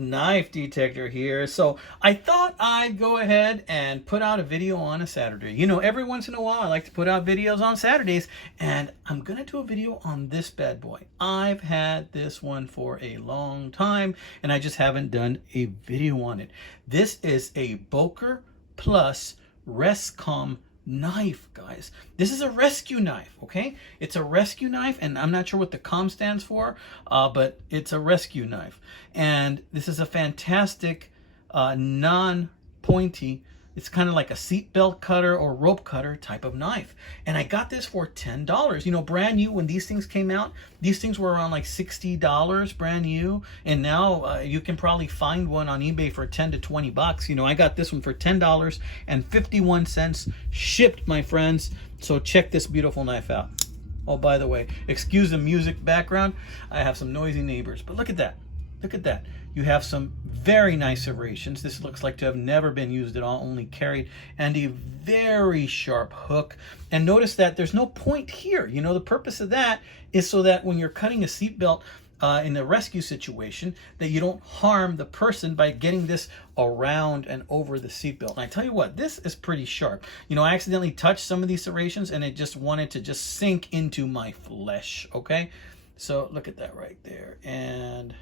knife detector here. So I thought I'd go ahead and put out a video on a Saturday. You know, every once in a while I like to put out videos on Saturdays, and I'm gonna do a video on this bad boy. I've had this one for a long time and I just haven't done a video on it. This is a Boker plus Rescomm knife, guys. This is a rescue knife, okay? It's a rescue knife, and I'm not sure what the com stands for, but it's a rescue knife. And this is a fantastic non-pointy, it's kind of like a seatbelt cutter or rope cutter type of knife. And I got this for $10. You know, brand new, when these things came out, these things were around like $60 brand new. And now you can probably find one on eBay for 10 to 20 bucks. You know, I got this one for $10.51 shipped, my friends. So check this beautiful knife out. Oh, by the way, excuse the music background. I have some noisy neighbors, but look at that. Look at that. You have some very nice serrations. This looks like to have never been used at all, only carried, and a very sharp hook. And notice that there's no point here. You know, the purpose of that is so that when you're cutting a seatbelt in a rescue situation, that you don't harm the person by getting this around and over the seatbelt. And I tell you what, this is pretty sharp. You know, I accidentally touched some of these serrations and it just wanted to just sink into my flesh, okay? So look at that right there. And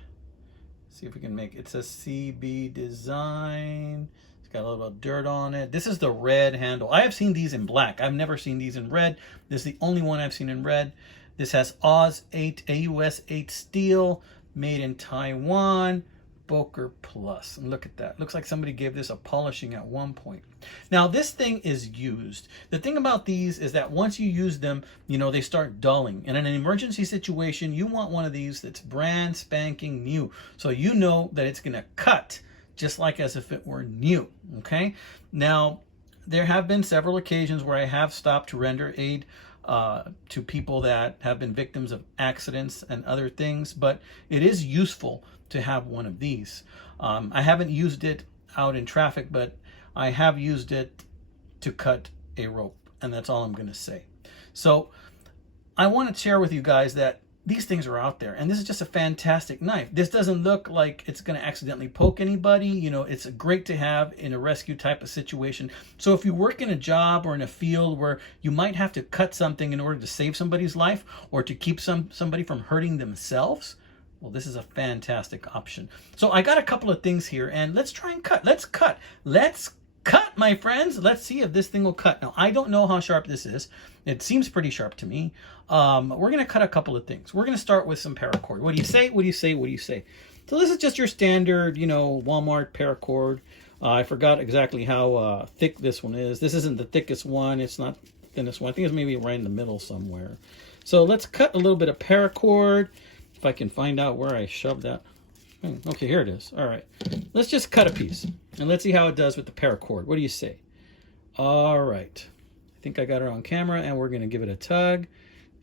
see if we can make it. It's a CB design. It's got a little dirt on it. This is the red handle. I have seen these in black. I've never seen these in red. This is the only one I've seen in red. This has AUS 8 steel, made in Taiwan, Boker Plus. And look at that. Looks like somebody gave this a polishing at one point. Now this thing is used. The thing about these is that once you use them, you know, they start dulling. And in an emergency situation, you want one of these that's brand spanking new. So you know that it's gonna cut just like as if it were new, okay? Now, there have been several occasions where I have stopped to render aid to people that have been victims of accidents and other things, but it is useful to have one of these. I haven't used it out in traffic, but I have used it to cut a rope, and that's all I'm going to say. So I want to share with you guys that these things are out there, and this is just a fantastic knife. This doesn't look like it's going to accidentally poke anybody. You know, it's great to have in a rescue type of situation. So if you work in a job or in a field where you might have to cut something in order to save somebody's life or to keep somebody from hurting themselves, well, this is a fantastic option. So I got a couple of things here, and let's try and cut. Let's cut, my friends. Let's see if this thing will cut. Now, I don't know how sharp this is. It seems pretty sharp to me. We're going to cut a couple of things. We're going to start with some paracord. What do you say? What do you say? What do you say? So this is just your standard, you know, Walmart paracord. I forgot exactly how thick this one is. This isn't the thickest one. It's not the thinnest one. I think it's maybe right in the middle somewhere. So let's cut a little bit of paracord. If I can find out where I shoved that. Okay, here it is. All right. Let's just cut a piece. And let's see how it does with the paracord. What do you say? All right. I think I got it on camera, and we're going to give it a tug.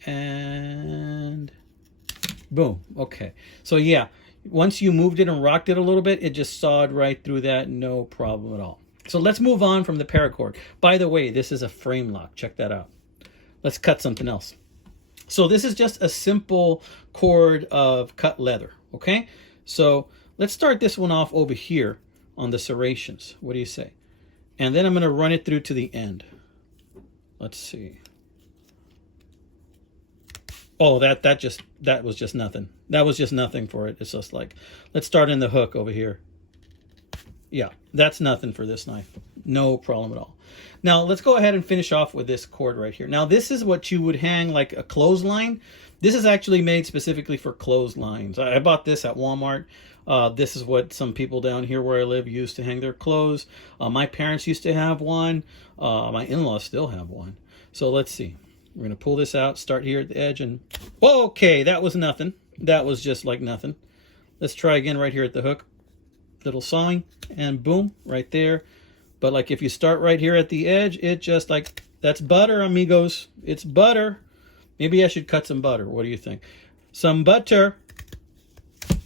And boom. Okay. So yeah, once you moved it and rocked it a little bit, it just sawed right through that. No problem at all. So let's move on from the paracord. By the way, this is a frame lock. Check that out. Let's cut something else. So this is just a simple cord of cut leather, okay? So let's start this one off over here on the serrations. What do you say? And then I'm going to run it through to the end. Let's see. Oh, that was just nothing. That was just nothing for it. It's just like, let's start in the hook over here. Yeah, that's nothing for this knife. No problem at all. Now, let's go ahead and finish off with this cord right here. Now, this is what you would hang like a clothesline. This is actually made specifically for clotheslines. I bought this at Walmart. This is what some people down here where I live used to hang their clothes. My parents used to have one. My in-laws still have one. So let's see. We're going to pull this out, start here at the edge, and okay, that was nothing. That was just like nothing. Let's try again right here at the hook. Little sawing, and boom, right there. But like if you start right here at the edge, it just like, that's butter, amigos. It's butter. Maybe I should cut some butter. What do you think? Some butter.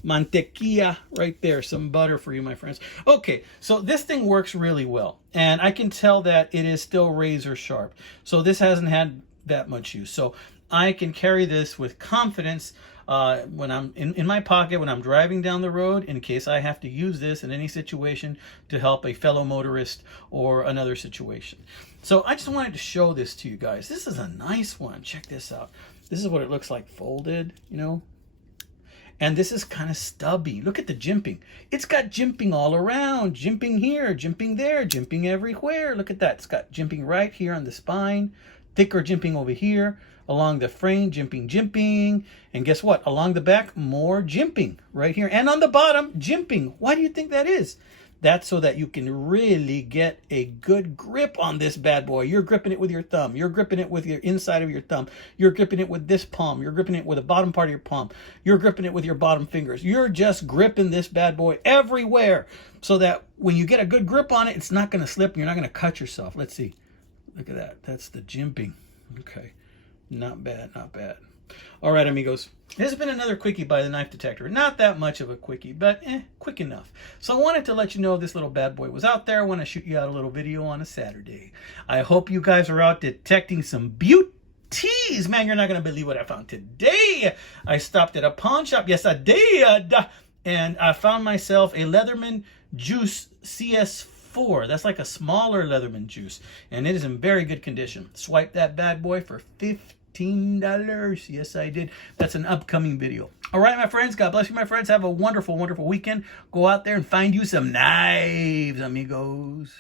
Mantequilla right there. Some butter for you, my friends. Okay, so this thing works really well. And I can tell that it is still razor sharp. So this hasn't had that much use. So I can carry this with confidence when I'm in my pocket, when I'm driving down the road, in case I have to use this in any situation to help a fellow motorist or another situation. So I just wanted to show this to you guys. This is a nice one. Check this out. This is what it looks like folded, you know. And this is kind of stubby. Look at the jimping. It's got jimping all around. Jimping here, jimping there, jimping everywhere. Look at that. It's got jimping right here on the spine. Thicker jimping over here. Along the frame, jimping. And guess what? Along the back, more jimping right here. And on the bottom, jimping. Why do you think that is? That's so that you can really get a good grip on this bad boy. You're gripping it with your thumb. You're gripping it with your inside of your thumb. You're gripping it with this palm. You're gripping it with the bottom part of your palm. You're gripping it with your bottom fingers. You're just gripping this bad boy everywhere so that when you get a good grip on it, it's not going to slip and you're not going to cut yourself. Let's see. Look at that. That's the jimping. Okay. Not bad, not bad. All right, amigos. This has been another quickie by the Knife Detector. Not that much of a quickie, but quick enough. So I wanted to let you know this little bad boy was out there. I want to shoot you out a little video on a Saturday. I hope you guys are out detecting some beauties. Man, you're not going to believe what I found today. I stopped at a pawn shop. Yes, I did. And I found myself a Leatherman Juice CS4. That's like a smaller Leatherman Juice. And it is in very good condition. Swipe that bad boy for $15. Yes, I did. That's an upcoming video. All right, my friends. God bless you, my friends. Have a wonderful, wonderful weekend. Go out there and find you some knives, amigos.